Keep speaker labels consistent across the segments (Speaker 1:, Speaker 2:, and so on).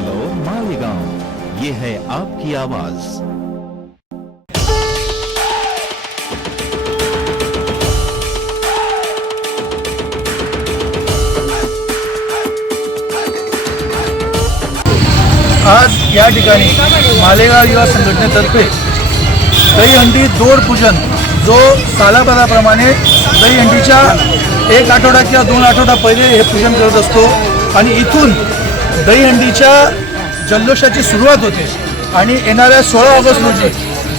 Speaker 1: Hello Malegaon ये है आपकी आवाज
Speaker 2: आज या ठिकाणी मालेगाव युवा संघटनेतर्फे दहीहंडी दोर पूजन जो सालाबादाप्रमाणे दहीहंडीच्या एक आठवडा किंवा दोन आठवडा पहिले हे पूजन करत असतो. आणि इथून दहीहंडीच्या जल्लोषाची सुरुवात होते आणि येणाऱ्या सोळा ऑगस्ट रोजी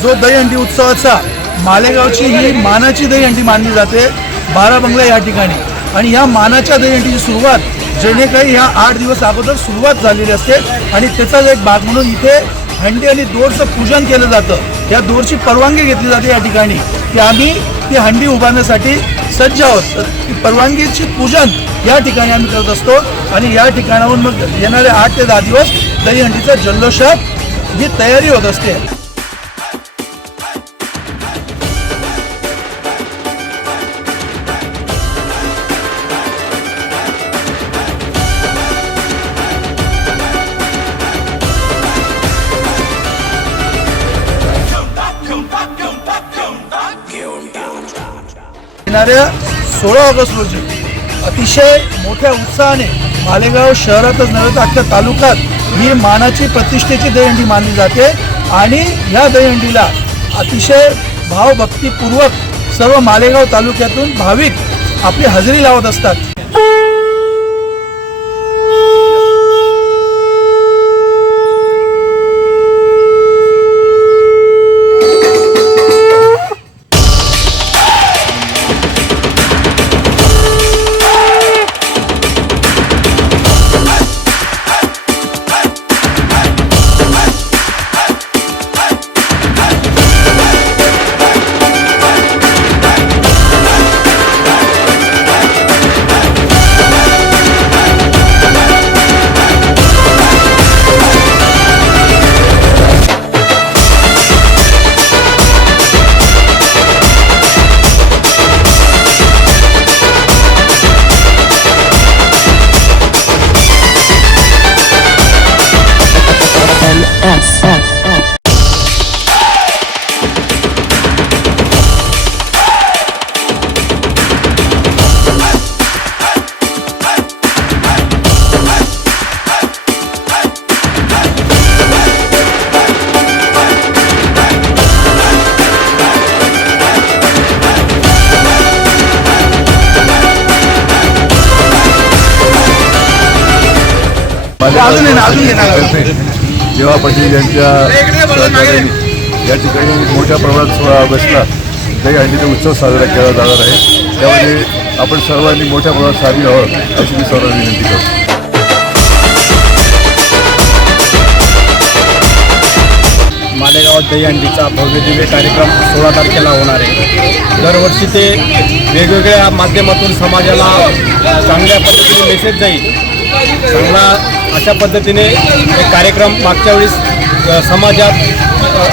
Speaker 2: जो दहीहंडी उत्सवाचा मालेगावची ही मानाची दहीहंडी मानली जाते बारा बंगला या ठिकाणी. आणि ह्या मानाच्या दहीहंडीची सुरुवात जेणे काही ह्या आठ दिवस अगोदर सुरुवात झालेली असते आणि त्याचाच एक भाग म्हणून इथे हंडी आणि दोरचं पूजन केलं जातं. या दोरची परवानगी घेतली जाते या ठिकाणी. की आम्ही ती हंडी उभारण्यासाठी सज्ज आहोत. तर परवानगीची पूजन या ठिकाणी आम्ही करत असतो आणि या ठिकाणाहून मग येणारे आठ ते दहा दिवस दहीहंडीचा जल्लोषात ही तयारी होत असते. येणाऱ्या सोळा ऑगस्ट रोजी अतिशय मोठ्या उत्साहाने मालेगाव शहरातच नव्हे तर अख्ख्या तालुक्यात ही मानाची प्रतिष्ठेची दहीहंडी मानली जाते. आणि ह्या दहीहंडीला अतिशय भावभक्तीपूर्वक सर्व मालेगाव तालुक्यातून भाविक आपली हजेरी लावत असतात. अजून.
Speaker 3: जेव्हा पाटील यांच्या या ठिकाणी मोठ्या प्रमाणात सोळा ऑगस्टला दहीहंडीचा उत्सव साजरा केला जाणार आहे. त्यामध्ये आपण सर्वांनी मोठ्या प्रमाणात सामील आहोत अशी मी सर्वांना विनंती करतो.
Speaker 4: मालेगावात दहीहंडीचा भव्य दिव्य कार्यक्रम सोळा तारखेला होणार आहे. दरवर्षी ते वेगवेगळ्या माध्यमातून समाजाला चांगल्या पद्धतीने मेसेज जाईल चांगला अशा पद्धतीने कार्यक्रम मागच्या वेळेस समाजात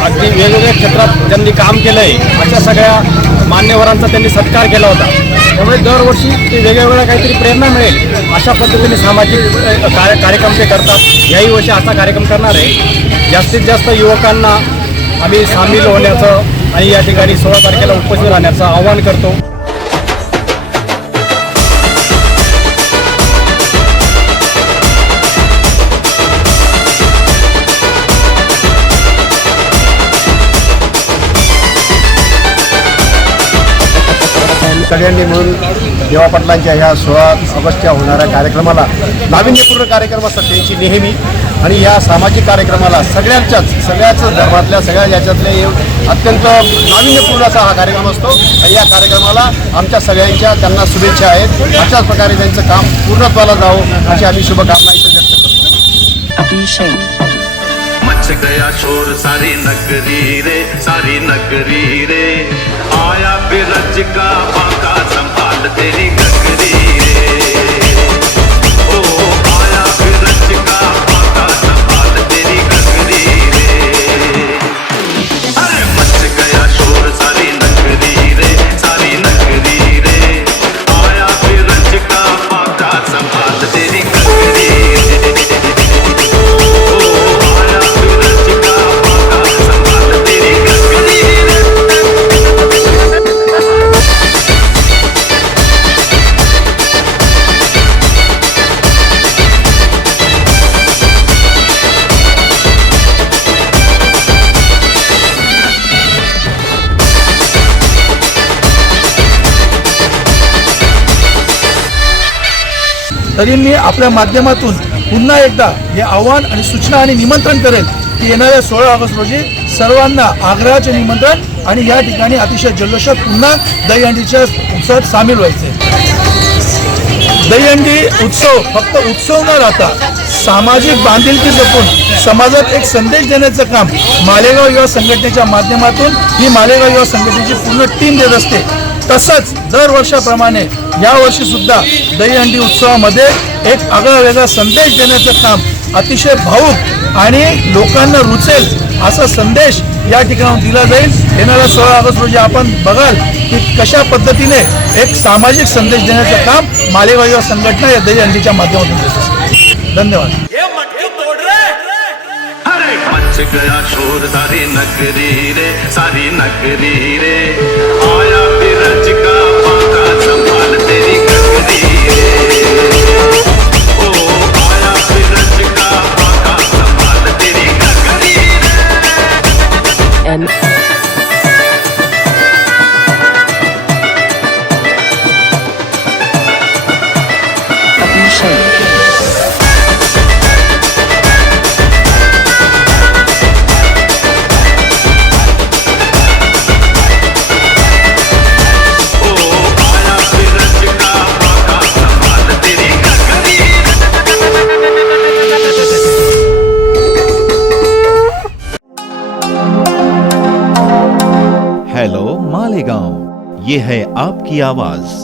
Speaker 4: अगदी वेगवेगळ्या क्षेत्रात ज्यांनी काम केलं आहे अशा सगळ्या मान्यवरांचा त्यांनी सत्कार केला होता. त्यामुळे दरवर्षी ते वेगवेगळ्या काहीतरी प्रेरणा मिळेल अशा पद्धतीने सामाजिक कार्य कार्यक्रम ते करतात. याही वर्षी असा कार्यक्रम करणार आहे. जास्तीत जास्त युवकांना आम्ही सामील होण्याचं आणि या ठिकाणी सोळा तारखेला उपस्थित राहण्याचं आवाहन करतो.
Speaker 3: सगळ्यांनी मिळून देवापाटलांच्या ह्या सोळा ऑगस्टच्या होणाऱ्या कार्यक्रमाला नाविन्यपूर्ण कार्यक्रम असतात त्यांची नेहमी आणि या सामाजिक कार्यक्रमाला सगळ्यांच्याच सगळ्याच धर्मातल्या सगळ्या याच्यातल्या येऊन अत्यंत नाविन्यपूर्ण असा हा कार्यक्रम असतो. आणि या कार्यक्रमाला आमच्या सगळ्यांच्या त्यांना शुभेच्छा आहेत. अशाच प्रकारे त्यांचं काम पूर्णत्वाला जावं अशी आम्ही शुभकामना इथं व्यक्त करतो.
Speaker 5: मच गया शोर सारी नगरी रे सारी नगरी रे आया बिरज का बाका संभाल तेरी तरी
Speaker 2: मी आपल्या माध्यमातून पुन्हा एकदा हे आव्हान आणि सूचना आणि निमंत्रण करेल की येणाऱ्या सोळा ऑगस्ट रोजी सर्वांना आग्रहाचे निमंत्रण आणि या ठिकाणी अतिशय जल्लोषात पुन्हा दहीहंडीच्या उत्सवात सामील व्हायचे. दहीहंडी उत्सव फक्त उत्सव न राहता सामाजिक बांधिलकी जपून समाजात एक संदेश देण्याचं काम मालेगाव युवा संघटनेच्या माध्यमातून ही मालेगाव युवा संघटनेची पूर्ण टीम देत असते. तसंच दरवर्षाप्रमाणे यावर्षी सुद्धा दहीहंडी उत्सवामध्ये एक आगळा वेगळा संदेश देण्याचं काम अतिशय भाऊक आणि लोकांना रुचेल असा संदेश या ठिकाणी दिला जाईल. येणाऱ्या सोळा ऑगस्ट रोजी आपण बघाल की कशा पद्धतीने एक सामाजिक संदेश देण्याचं काम मालेगाव युवा संघटना या दहीहंडीच्या माध्यमातून धन्यवाद.
Speaker 5: अरे गया शोर सारी नगरी रे सारी नगरी रे. आया फिर का पाका संभाल तेरी नगरी रे.
Speaker 1: ये है आपकी आवाज।